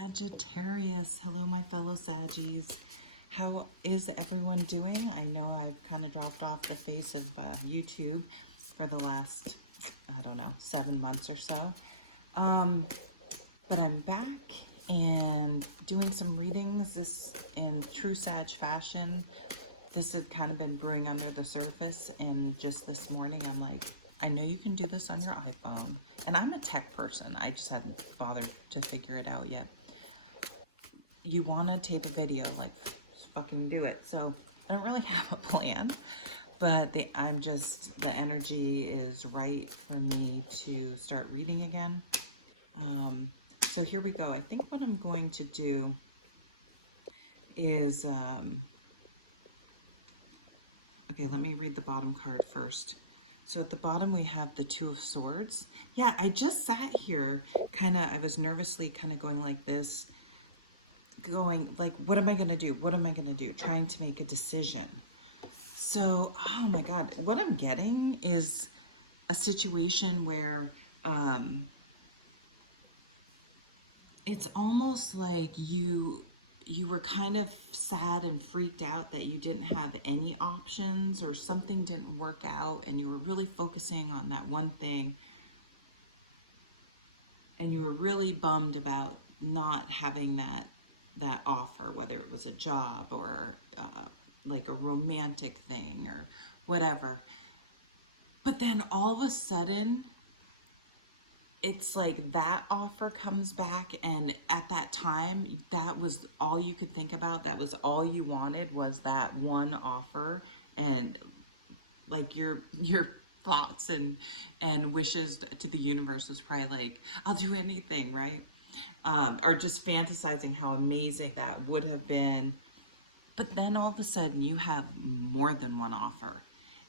Sagittarius. Hello, my fellow Saggies. How is everyone doing? I know I've kind of dropped off the face of YouTube for the last, I don't know, 7 months or so. But I'm back and doing some readings. This in true Sag fashion. This had kind of been brewing under the surface, and just this morning I'm like, I know you can do this on your iPhone. And I'm a tech person. I just hadn't bothered to figure it out yet. You want to tape a video, like, fucking do it. So I don't really have a plan, but the energy is right for me to start reading again. So here we go. I think what I'm going to do is, okay, let me read the bottom card first. So at the bottom we have the Two of Swords. Yeah, I just sat here I was nervously kind of going like this, going like, what am I going to do? What am I going to do? Trying to make a decision. So, oh my God, what I'm getting is a situation where it's almost like you were kind of sad and freaked out that you didn't have any options or something didn't work out, and you were really focusing on that one thing, and you were really bummed about not having that offer, whether it was a job or like a romantic thing or whatever. But then all of a sudden, it's like that offer comes back, and at that time, that was all you could think about. That was all you wanted, was that one offer, and like your thoughts and wishes to the universe was probably like, I'll do anything, right? Or just fantasizing how amazing that would have been. But then all of a sudden, you have more than one offer,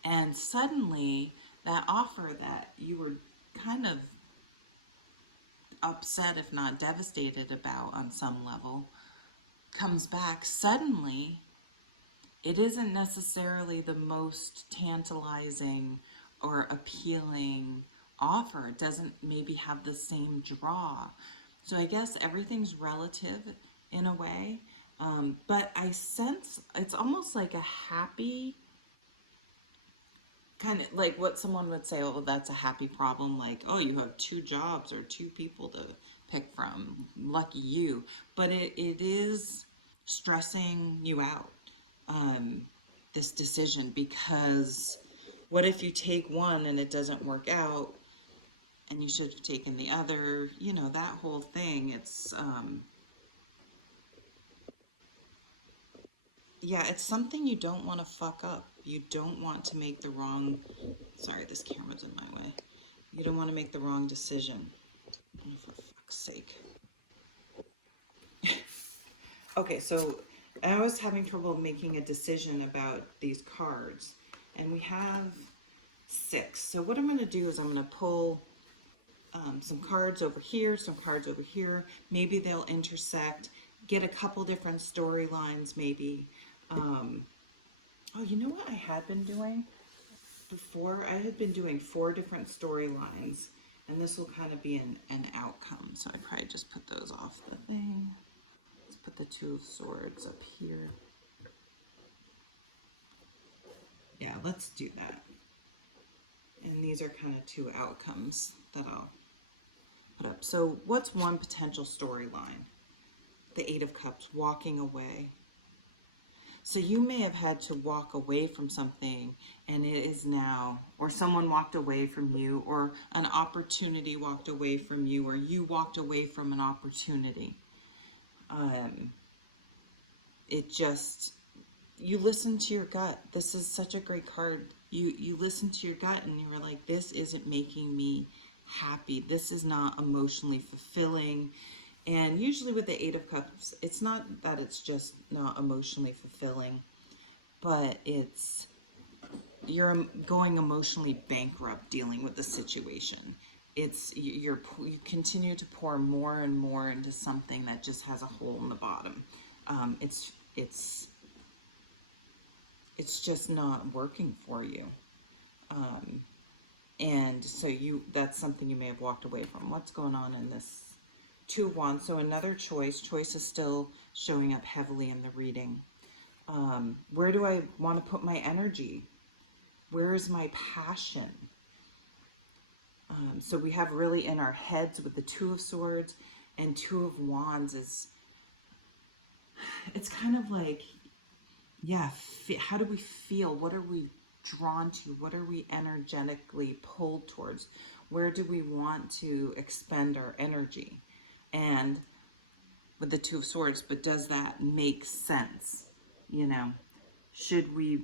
and suddenly that offer that you were kind of upset, if not devastated about on some level, comes back. Suddenly it isn't necessarily the most tantalizing or appealing offer. It doesn't maybe have the same draw. So I guess everything's relative in a way, but I sense it's almost like a happy, kind of like what someone would say, oh, that's a happy problem. Like, oh, you have 2 jobs or 2 people to pick from. Lucky you. But it is stressing you out, this decision, because what if you take one and it doesn't work out and you should have taken the other? You know, that whole thing. It's, yeah, it's something you don't want to fuck up. You don't want to make the wrong, sorry, this camera's in my way. You don't want to make the wrong decision. Oh, for fuck's sake. Okay, so I was having trouble making a decision about these cards, and we have 6. So what I'm going to do is I'm going to pull some cards over here, some cards over here. Maybe they'll intersect, get a couple different storylines maybe. Oh, you know what I had been doing before? I had been doing 4 different storylines, and this will kind of be an outcome. So I probably just put those off the thing. Let's put the Two of Swords up here. Yeah, let's do that. And these are kind of 2 outcomes that I'll put up. So what's one potential storyline? The 8 of Cups, walking away. So you may have had to walk away from something, and it is now, or someone walked away from you, or an opportunity walked away from you, or you walked away from an opportunity. It just, you listen to your gut. This is such a great card. You listen to your gut and you were like, this isn't making me happy. This is not emotionally fulfilling. And usually with the 8 of Cups, it's not that it's just not emotionally fulfilling, but it's, you're going emotionally bankrupt dealing with the situation. It's, you continue to pour more and more into something that just has a hole in the bottom. It's just not working for you. And so that's something you may have walked away from. What's going on in this Two of Wands, so another choice. Choice is still showing up heavily in the reading. Where do I want to put my energy? Where is my passion? So we have really in our heads with the Two of Swords and Two of Wands is, it's kind of like, yeah, how do we feel? What are we drawn to? What are we energetically pulled towards? Where do we want to expend our energy? And with the Two of Swords, but does that make sense? You know, should we,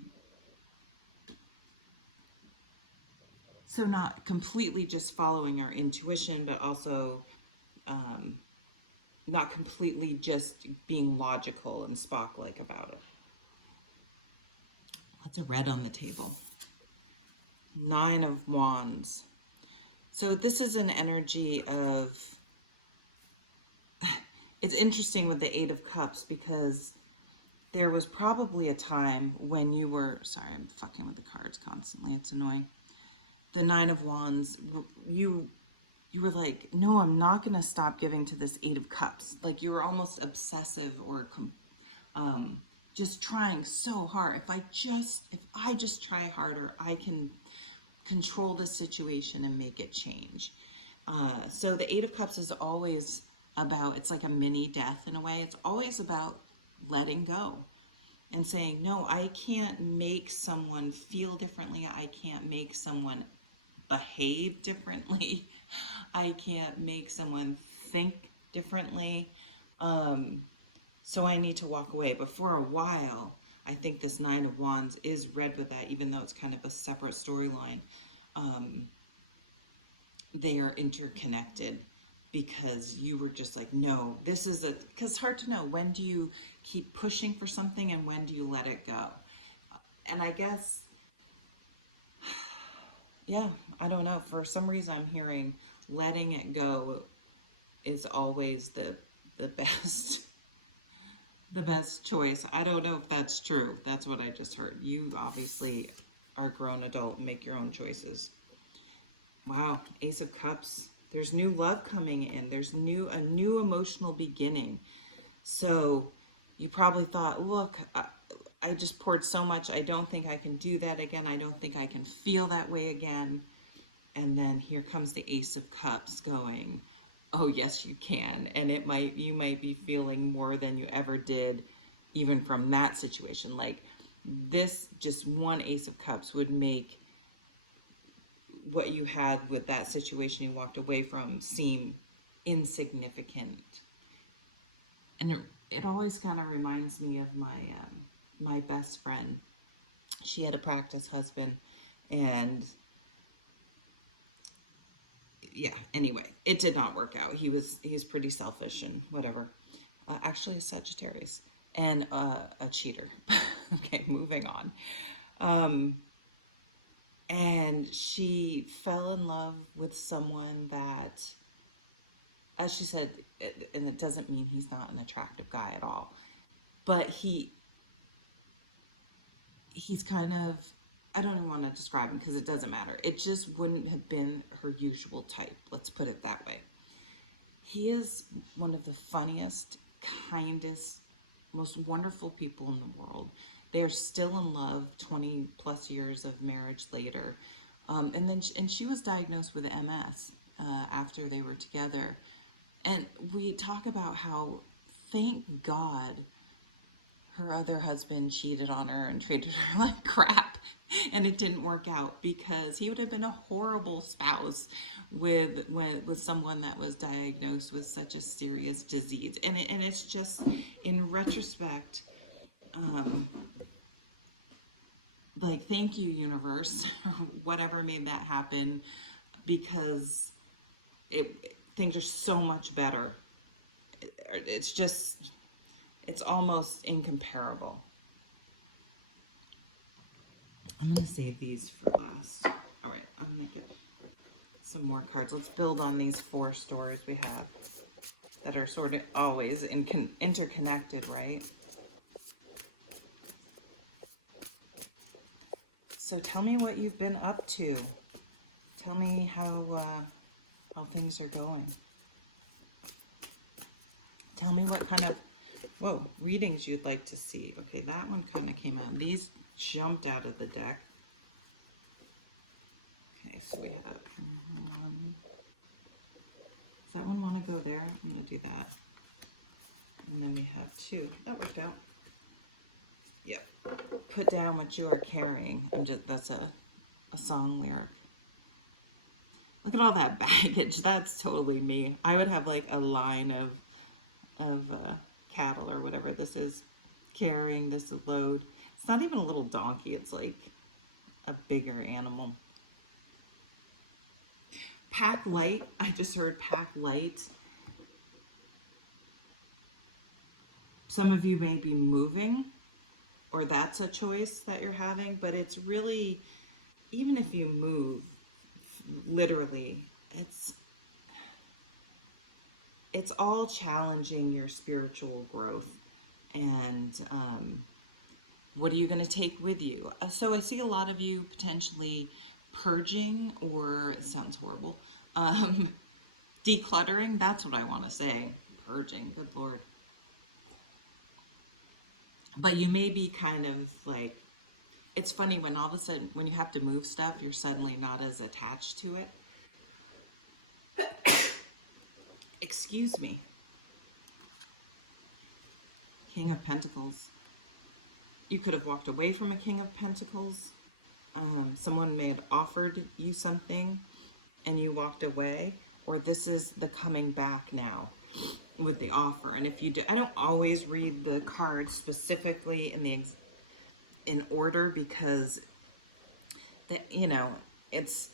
so not completely just following our intuition, but also not completely just being logical and Spock-like about it. Lots of red on the table. Nine of Wands. So this is an energy of, it's interesting with the Eight of Cups because there was probably a time when you were, sorry, I'm fucking with the cards constantly, it's annoying. The Nine of Wands, you were like, no, I'm not going to stop giving to this Eight of Cups. Like you were almost obsessive or just trying so hard. If I just try harder, I can control the situation and make it change. So the Eight of Cups is always about, it's like a mini death in a way. It's always about letting go and saying, no, I can't make someone feel differently. I can't make someone behave differently. I can't make someone think differently. So I need to walk away. But for a while, I think this Nine of Wands is read with that, even though it's kind of a separate storyline. They are interconnected because you were just like, no, this is a, because it's hard to know, when do you keep pushing for something and when do you let it go? And I guess, yeah, I don't know. For some reason, I'm hearing letting it go is always the best the best choice. I don't know if that's true. That's what I just heard. You obviously are a grown adult and make your own choices. Wow, Ace of Cups. There's new love coming in. There's a new emotional beginning. So you probably thought, look, I just poured so much. I don't think I can do that again. I don't think I can feel that way again. And then here comes the Ace of Cups going, oh yes you can. And you might be feeling more than you ever did even from that situation. Like this, just one Ace of Cups would make what you had with that situation you walked away from seem insignificant. And it always kind of reminds me of my best friend. She had a practice husband, and yeah, anyway, it did not work out. He was pretty selfish and whatever. Actually a Sagittarius and a cheater. Okay, moving on. And she fell in love with someone that, as she said, and it doesn't mean he's not an attractive guy at all, but he's kind of, I don't even want to describe him because it doesn't matter. It just wouldn't have been her usual type. Let's put it that way. He is one of the funniest, kindest, most wonderful people in the world. They're still in love 20 plus years of marriage later. And she was diagnosed with MS after they were together. And we talk about how, thank God, her other husband cheated on her and treated her like crap, and it didn't work out, because he would have been a horrible spouse with someone that was diagnosed with such a serious disease. And it's just, in retrospect, like, thank you, universe, or whatever made that happen, because things are so much better. It's almost incomparable. I'm going to save these for last. All right, I'm going to get some more cards. Let's build on these 4 stories we have that are sort of always interconnected, right? So tell me what you've been up to. Tell me how things are going. Tell me what kind of, whoa, readings you'd like to see. Okay, that one kind of came out. These jumped out of the deck. Okay, so we have one. Does that one want to go there? I'm going to do that. And then we have two. That worked out. Yep. Put down what you are carrying. That's a song lyric. Look at all that baggage. That's totally me. I would have like a line of cattle or whatever this is carrying this load. It's not even a little donkey. It's like a bigger animal. Pack light. I just heard pack light. Some of you may be moving, or that's a choice that you're having, but it's really, even if you move, literally, it's all challenging your spiritual growth. And what are you going to take with you? So I see a lot of you potentially purging, or it sounds horrible, decluttering. That's what I want to say. Purging, good Lord. But you may be kind of like, it's funny when all of a sudden, when you have to move stuff, you're suddenly not as attached to it. Excuse me. King of Pentacles. You could have walked away from a King of Pentacles. Someone may have offered you something and you walked away. Or this is the coming back now with the offer. And if you do, I don't always read the cards specifically in order, because it's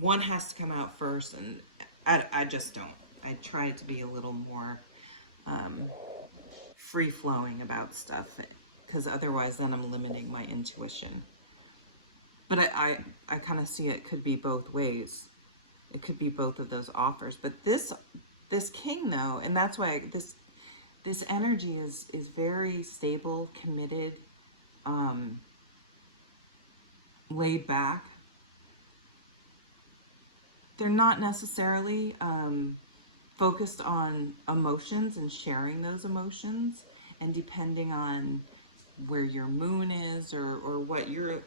one has to come out first, and I just don't. I try to be a little more free flowing about stuff, because otherwise then I'm limiting my intuition. But I kind of see it could be both ways. It could be both of those offers. But this king though, and that's why this energy is very stable, committed, laid back. They're not necessarily focused on emotions and sharing those emotions, and depending on where your moon is or what you're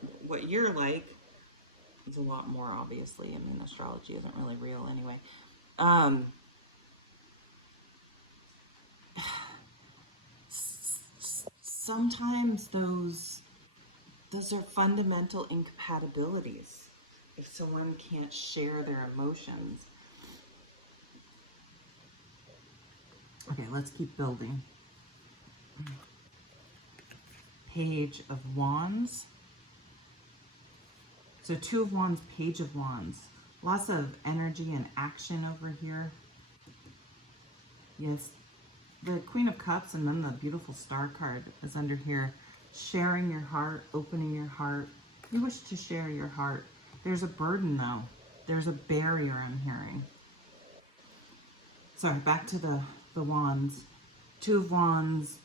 like. It's a lot more, obviously. I mean, astrology isn't really real anyway. Sometimes those are fundamental incompatibilities. If someone can't share their emotions. Okay, let's keep building. Page of Wands. So Two of Wands, Page of Wands. Lots of energy and action over here. Yes, the Queen of Cups, and then the beautiful Star card is under here. Sharing your heart, opening your heart. You wish to share your heart. There's a burden though. There's a barrier I'm hearing. Sorry, back to the Wands. Two of Wands,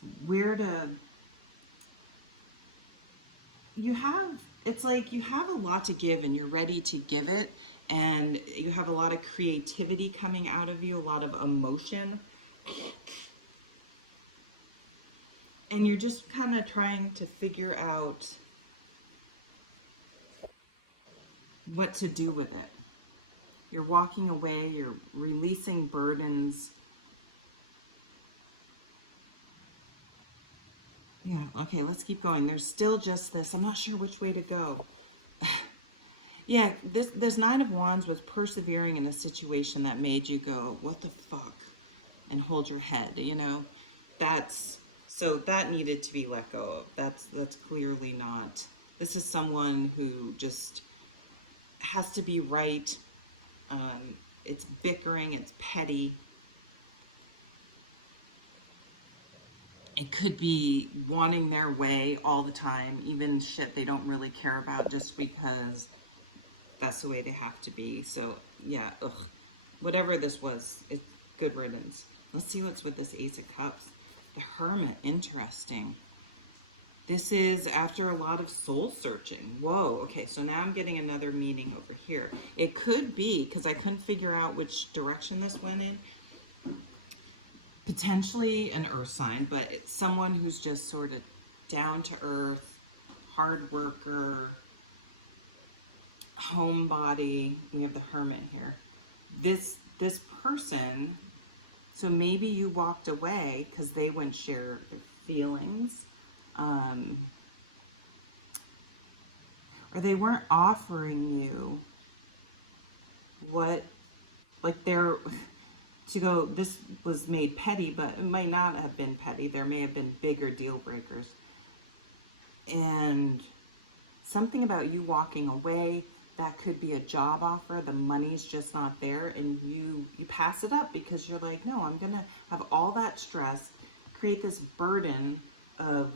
it's like you have a lot to give and you're ready to give it, and you have a lot of creativity coming out of you, a lot of emotion. And you're just kind of trying to figure out what to do with it. You're walking away, you're releasing burdens. Yeah, okay, let's keep going. There's still just this. I'm not sure which way to go. Yeah, this Nine of Wands was persevering in a situation that made you go, what the fuck? And hold your head, So that needed to be let go of. That's clearly not. This is someone who just has to be right. It's bickering, it's petty. It could be wanting their way all the time, even shit they don't really care about, just because that's the way they have to be. So yeah, whatever this was, it's good riddance. Let's see what's with this Ace of Cups. The Hermit, interesting. This is after a lot of soul searching. Whoa, okay, so now I'm getting another meaning over here. It could be, because I couldn't figure out which direction this went in. potentially an earth sign, but it's someone who's just sort of down to earth, hard worker, homebody. We have the hermit here. This person, so maybe you walked away because they wouldn't share their feelings, um, or they weren't offering you what, like they're to go. This was made petty, but it might not have been petty. There may have been bigger deal breakers, and something about you walking away, that could be a job offer, the money's just not there, and you pass it up because you're like, no, I'm gonna have all that stress, create this burden of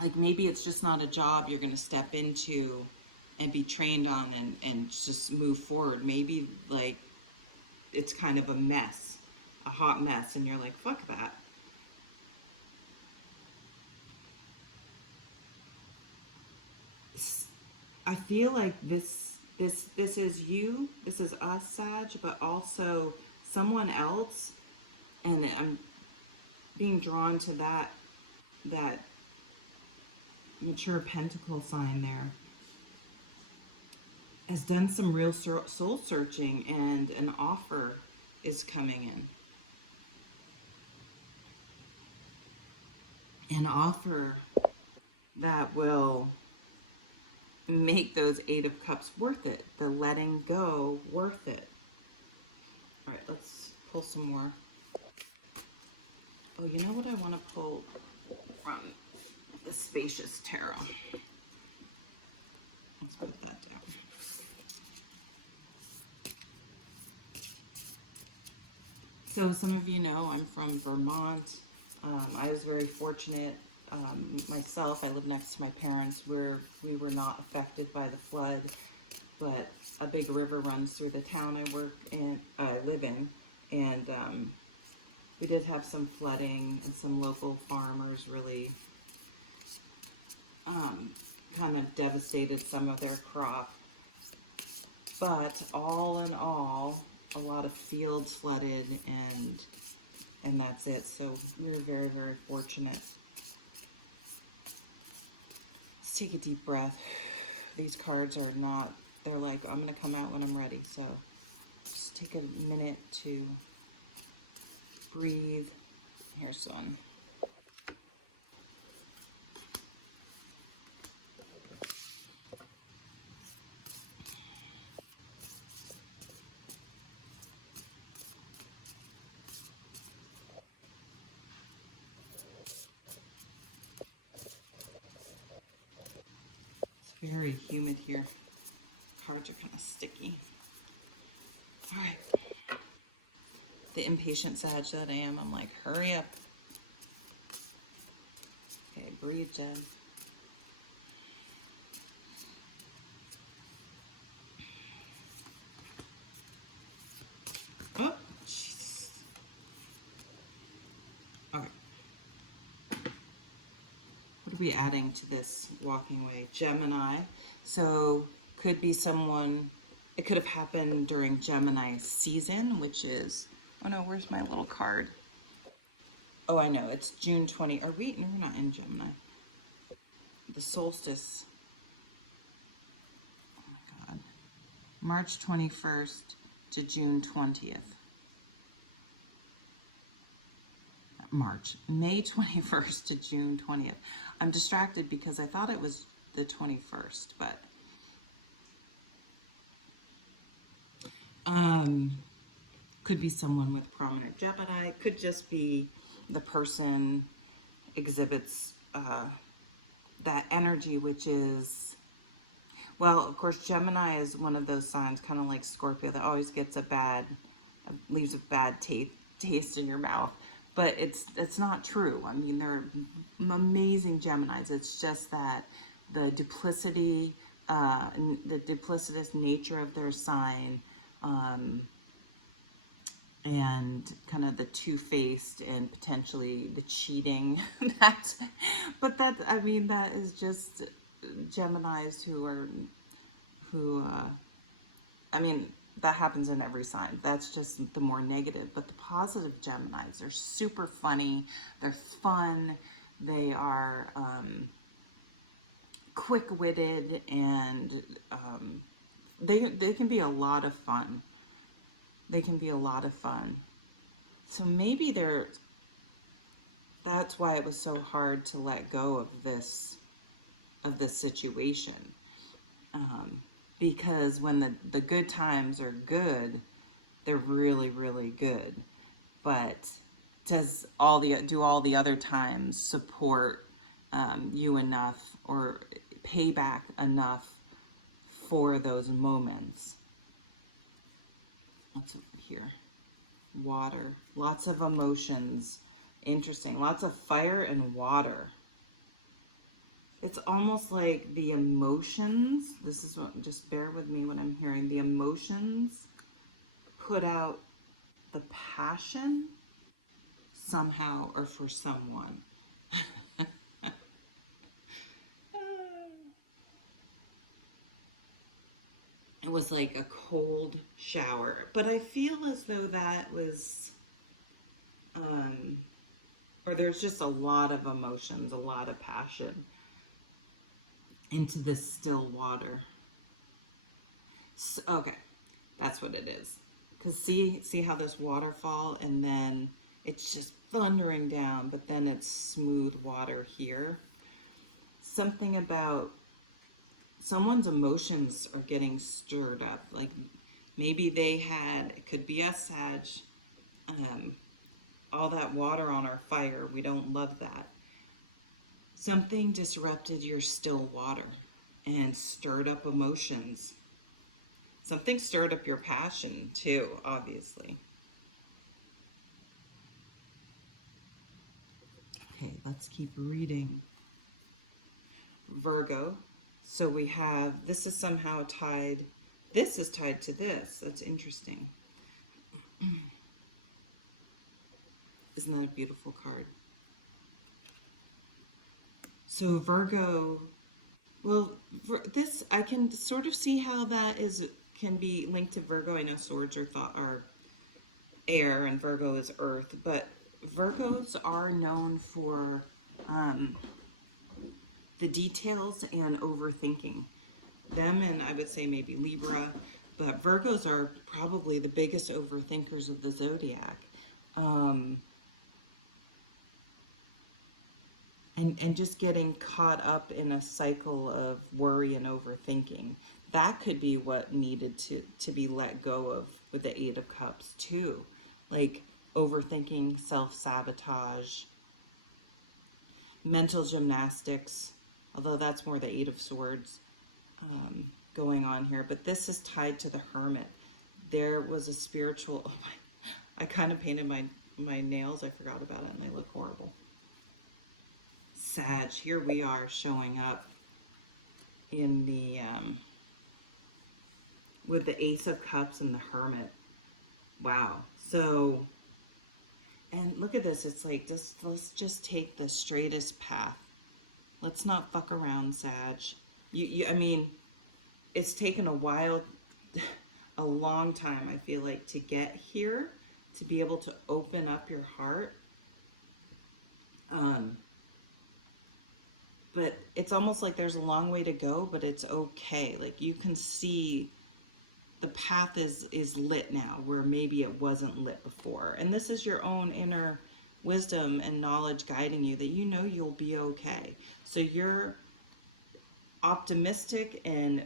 like, maybe it's just not a job you're gonna step into and be trained on and just move forward. Maybe like it's kind of a mess, a hot mess, and you're like, fuck that. I feel like this is you, this is us, Sag, but also someone else, and I'm being drawn to that mature pentacle sign there, has done some real soul searching, and an offer is coming in. An offer that will make those Eight of Cups worth it, the letting go worth it. All right, let's pull some more. Oh, you know what I want to pull from the Spacious Tarot? Let's put that down. So some of you know I'm from Vermont. I was very fortunate myself. I live next to my parents, where we were not affected by the flood, but a big river runs through the town I live in, and we did have some flooding, and some local farmers really kind of devastated some of their crop. But all in all, a lot of fields flooded, and that's it. So we were very, very fortunate. Let's take a deep breath. These cards are not, they're like, I'm going to come out when I'm ready. So just take a minute to breathe. Here's one. It's very humid here. Cards are kind of sticky. All right. The impatient Sag that I am, I'm like, hurry up. Okay, breathe, Jen. Oh, Jesus. All right. What are we adding to this walking away? Gemini. So could be someone, it could have happened during Gemini season, which is, oh no, where's my little card? Oh, I know, it's June 20. Are we? No, we're not in Gemini. The solstice. Oh my God. March 21st to June 20th. May 21st to June 20th. I'm distracted because I thought it was the 21st, but could be someone with prominent Gemini. Could just be the person exhibits that energy, which is, well, of course, Gemini is one of those signs, kind of like Scorpio, that always gets leaves a bad taste in your mouth. But it's not true. I mean, they're amazing Geminis. It's just that the duplicity, the duplicitous nature of their sign, and kind of the two-faced and potentially the cheating. I mean, that is just Geminis who I mean, that happens in every sign. That's just the more negative. But the positive Geminis are super funny. They're fun. They are quick-witted, and they can be a lot of fun. They can be a lot of fun. So maybe that's why it was so hard to let go of this situation. Because when the good times are good, they're really, really good. But do all the other times support you enough, or pay back enough for those moments? What's over here? Water. Lots of emotions. Interesting. Lots of fire and water. It's almost like the emotions, this is what, just bear with me when I'm hearing, the emotions put out the passion somehow, or for someone. It was like a cold shower, but I feel as though that was, or there's just a lot of emotions, a lot of passion into this still water. So, okay, that's what it is. Because see how this waterfall, and then it's just thundering down, but then it's smooth water here. Something about someone's emotions are getting stirred up. Like maybe they had, it could be us, Sag, all that water on our fire. We don't love that. Something disrupted your still water and stirred up emotions. Something stirred up your passion too, obviously. Okay, let's keep reading. Virgo. So we have, this is somehow tied, this is tied to this. That's interesting. Isn't that a beautiful card? So Virgo, well, this, I can sort of see how that can be linked to Virgo. I know swords are air and Virgo is earth, but Virgos are known for the details and overthinking. Them, and I would say maybe Libra, but Virgos are probably the biggest overthinkers of the zodiac. And just getting caught up in a cycle of worry and overthinking. That could be what needed to be let go of with the Eight of Cups too. Like overthinking, self-sabotage, mental gymnastics, although that's more the Eight of Swords going on here. But this is tied to the Hermit. There was a spiritual, oh my, I kind of painted my nails, I forgot about it, and they look horrible. Sag, here we are showing up in the with the Ace of Cups and the Hermit. Wow. So, and look at this. It's like, let's just take the straightest path. Let's not fuck around, Sag. I mean, it's taken a while, a long time, I feel like, to get here, to be able to open up your heart. But it's almost like there's a long way to go, but it's okay. Like you can see the path is lit now, where maybe it wasn't lit before. And this is your own inner wisdom and knowledge guiding you that you know you'll be okay. So you're optimistic and,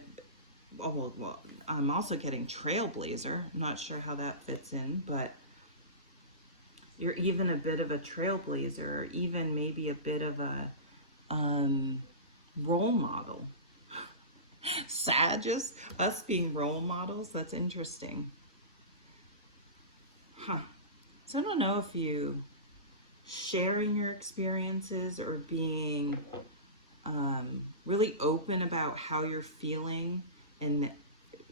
well, I'm also getting trailblazer. I'm not sure how that fits in, but you're even a bit of a trailblazer, or even maybe a bit of a role model. Sagittarius, us being role models, that's interesting. Huh. So I don't know if you sharing your experiences or being really open about how you're feeling and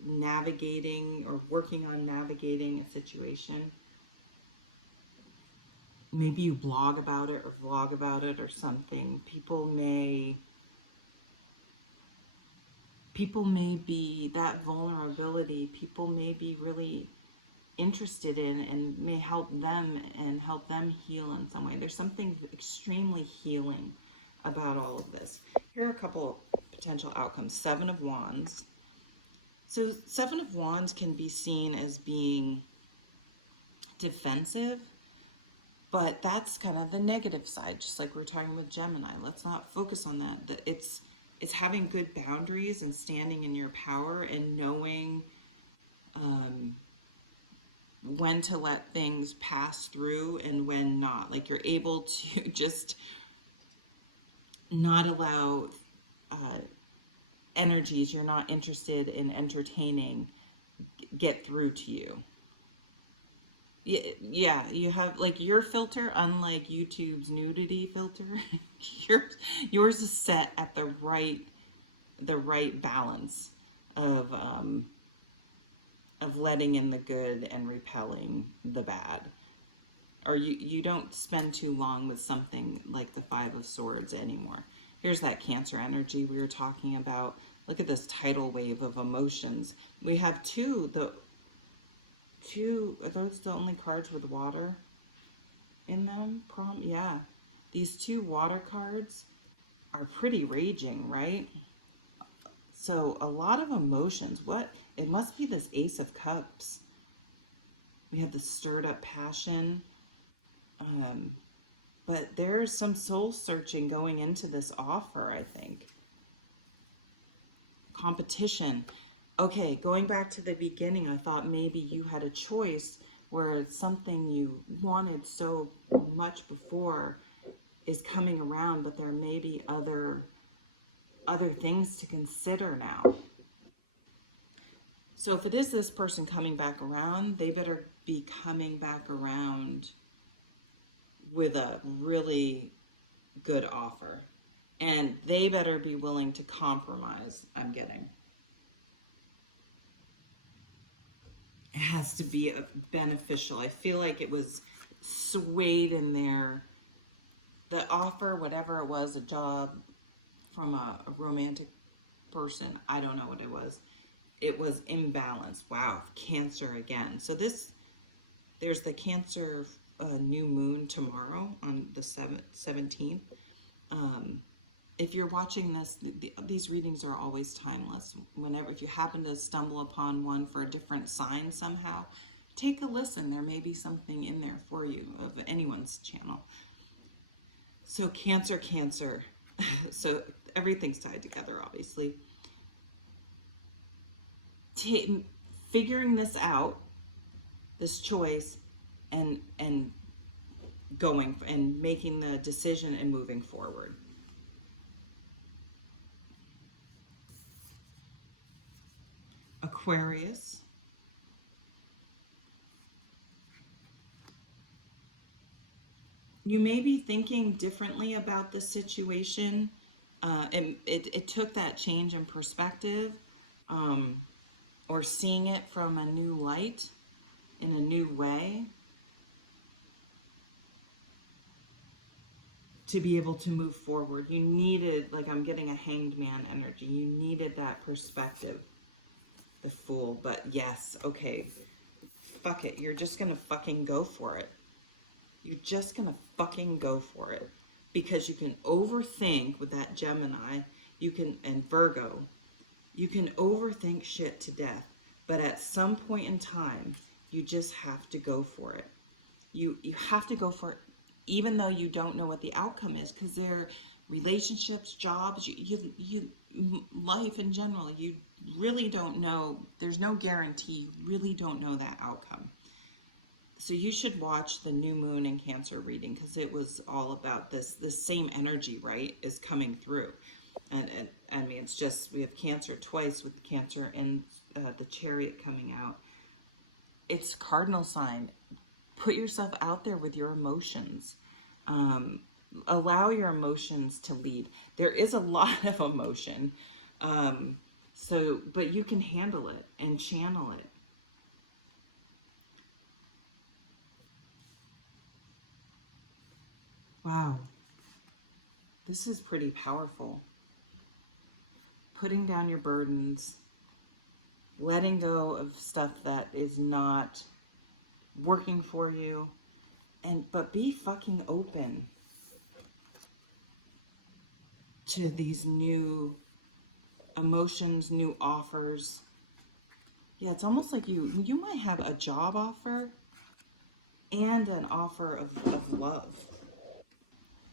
navigating or working on navigating a situation. Maybe you blog about it or vlog about it or something. People people may be, that vulnerability, people may be really interested in and may help them and help them heal in some way. There's something extremely healing about all of this. Here are a couple potential outcomes. Seven of Wands. So Seven of Wands can be seen as being defensive, but that's kind of the negative side, just like we're talking with Gemini. Let's not focus on that. It's having good boundaries and standing in your power and knowing when to let things pass through and when not. Like you're able to just not allow energies you're not interested in entertaining get through to you. Yeah, you have like your filter, unlike YouTube's nudity filter. Yours is set at the right balance of letting in the good and repelling the bad. Or you don't spend too long with something like the Five of Swords anymore. Here's that Cancer energy we were talking about. Look at this tidal wave of emotions. We have are those the only cards with water in them? Yeah. These two water cards are pretty raging, right? So a lot of emotions. What? It must be this Ace of Cups. We have the stirred up passion. But there's some soul searching going into this offer, I think. Competition. Okay, going back to the beginning, I thought maybe you had a choice where it's something you wanted so much before is coming around, but there may be other things to consider now. So if it is this person coming back around, they better be coming back around with a really good offer. And they better be willing to compromise, I'm getting. It has to be beneficial. I feel like it was swayed in there. The offer, whatever it was, a job from a romantic person, I don't know what it was. It was imbalanced. Wow, Cancer again. So there's the Cancer new moon tomorrow on the 17th. If you're watching this, these readings are always timeless. Whenever, if you happen to stumble upon one for a different sign somehow, take a listen. There may be something in there for you of anyone's channel. So Cancer. So everything's tied together, obviously. Figuring this out, this choice, and going and making the decision and moving forward. Aquarius. You may be thinking differently about the situation. It took that change in perspective, or seeing it from a new light in a new way to be able to move forward. You needed, like I'm getting a Hanged Man energy, you needed that perspective. The Fool. But yes, okay, fuck it, you're just gonna fucking go for it. You're just gonna fucking go for it. Because you can overthink with that Gemini, and Virgo, you can overthink shit to death. But at some point in time, you just have to go for it. You have to go for it, even though you don't know what the outcome is, because they're relationships, jobs, you life in general, you really don't know. There's no guarantee. You really don't know that outcome. So you should watch the new moon in Cancer reading, because it was all about this same energy, right, is coming through. And I mean, it's just, we have Cancer twice with Cancer and the Chariot coming out. It's cardinal sign. Put yourself out there with your emotions. Allow your emotions to lead. There is a lot of emotion. But you can handle it and channel it. Wow. This is pretty powerful. putting down your burdens, letting go of stuff that is not working for you, but be fucking open to these new emotions, new offers. Yeah, it's almost like you might have a job offer and an offer of love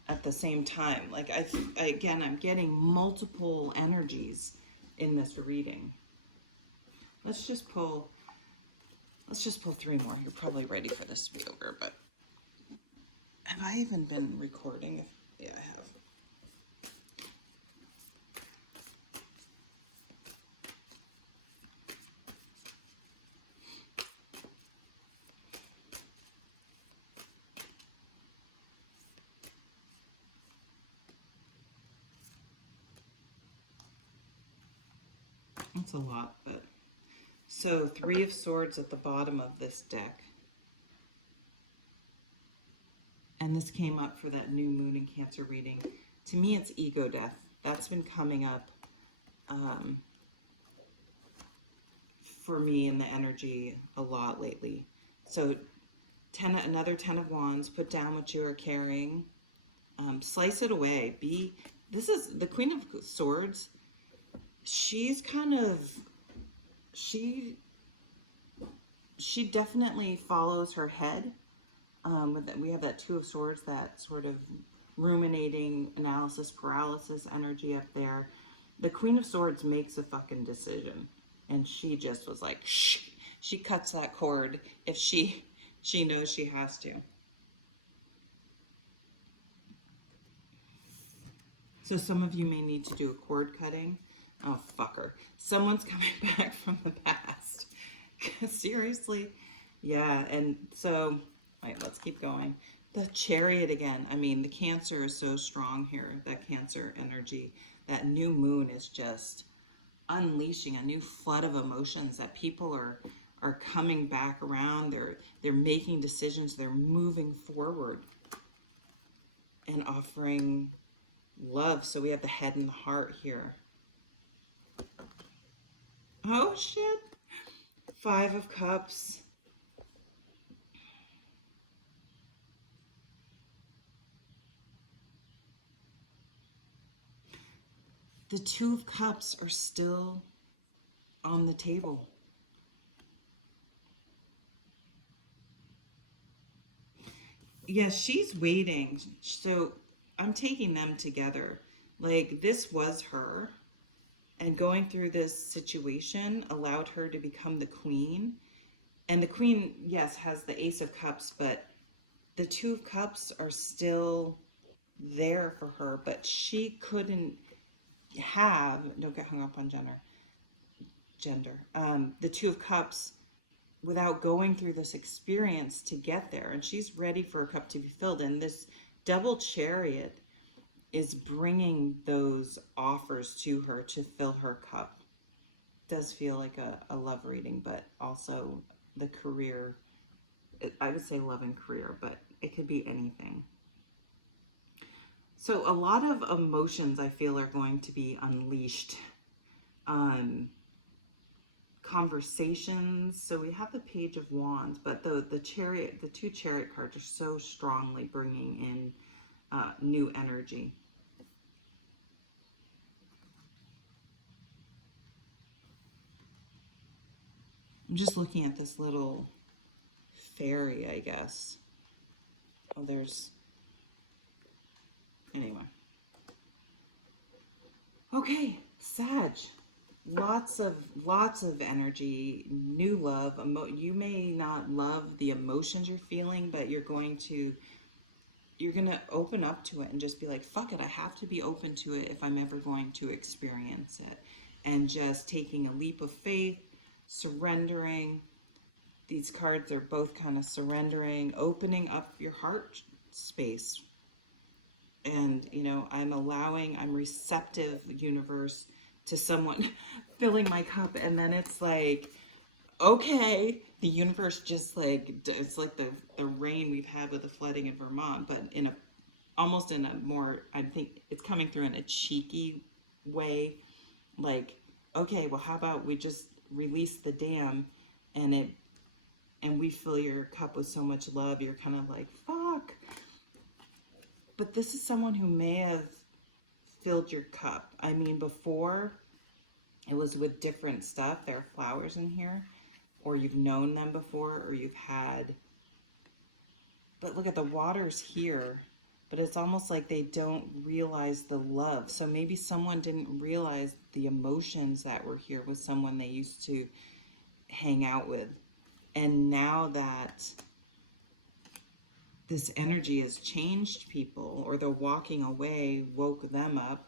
at the same time. Like again, I'm getting multiple energies in this reading. Let's just pull three more. You're probably ready for this to be over, but have I even been recording? Yeah, I have. That's a lot, but so Three of Swords at the bottom of this deck. And this came up for that new moon in Cancer reading. To me, it's ego death. That's been coming up for me in the energy a lot lately. So another 10 of Wands, put down what you are carrying. Slice it away. This is the Queen of Swords. She's kind of, she definitely follows her head. We have that Two of Swords, that sort of ruminating, analysis paralysis energy up there. The Queen of Swords makes a fucking decision, and she just was like, shh. She cuts that cord if she knows she has to. So some of you may need to do a cord cutting. Oh, fucker. Someone's coming back from the past. Seriously? Yeah, and so, right, let's keep going. The Chariot again. I mean, the Cancer is so strong here, that Cancer energy. That new moon is just unleashing a new flood of emotions that people are coming back around. They're making decisions. They're moving forward and offering love. So we have the head and the heart here. Oh shit. Five of Cups. The Two of Cups are still on the table. Yeah, she's waiting. So I'm taking them together. Like, this was her. And going through this situation allowed her to become the queen. And the queen, yes, has the Ace of Cups, but the Two of Cups are still there for her. But she couldn't don't get hung up on gender. The Two of Cups without going through this experience to get there. And she's ready for her cup to be filled. And this double Chariot is bringing those offers to her to fill her cup. It does feel like a love reading, but also the career. I would say love and career, but it could be anything. So a lot of emotions I feel are going to be unleashed. Conversations. So we have the Page of Wands, but the Chariot, the two Chariot cards are so strongly bringing in new energy. I'm just looking at this little fairy, I guess. Oh, anyway. Okay, Sag. Lots of energy, new love. You may not love the emotions you're feeling, but you're gonna open up to it and just be like, fuck it, I have to be open to it if I'm ever going to experience it. And just taking a leap of faith, surrendering. These cards are both kind of surrendering, opening up your heart space. And, I'm receptive, universe, to someone filling my cup. And then it's like, okay, the universe just it's like the rain we've had with the flooding in Vermont, but almost in a more, I think it's coming through in a cheeky way. Like, okay, well, how about we just release the dam, and it and we fill your cup with so much love, you're kind of like, fuck. But this is someone who may have filled your cup. I mean, before it was with different stuff. There are flowers in here, or you've known them before, or you've had. But look at the waters here. But it's almost like they don't realize the love. So maybe someone didn't realize the emotions that were here with someone they used to hang out with. And now that this energy has changed people, or the walking away woke them up,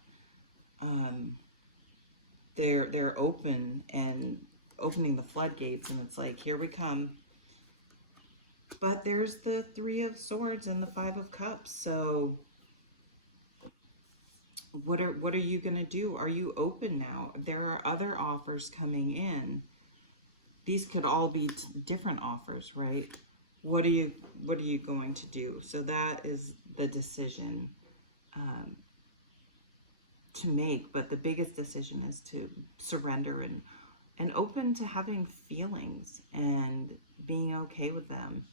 um, they're open and opening the floodgates, and it's like, here we come. But there's the Three of Swords and the Five of Cups. So what are you going to do? Are you open now? There are other offers coming in. These could all be different offers, right? What are you going to do? So that is the decision to make. But the biggest decision is to surrender and open to having feelings and being okay with them.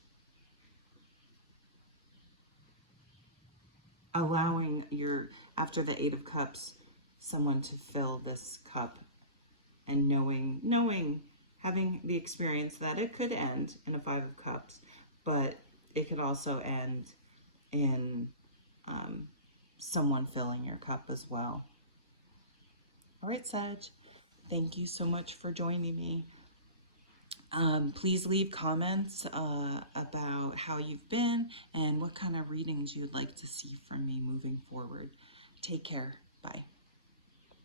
Allowing your, after the Eight of Cups, someone to fill this cup, and knowing, having the experience that it could end in a Five of Cups, but it could also end in someone filling your cup as well. All right, Sag, thank you so much for joining me. Please leave comments about how you've been and what kind of readings you'd like to see from me moving forward. Take care. Bye.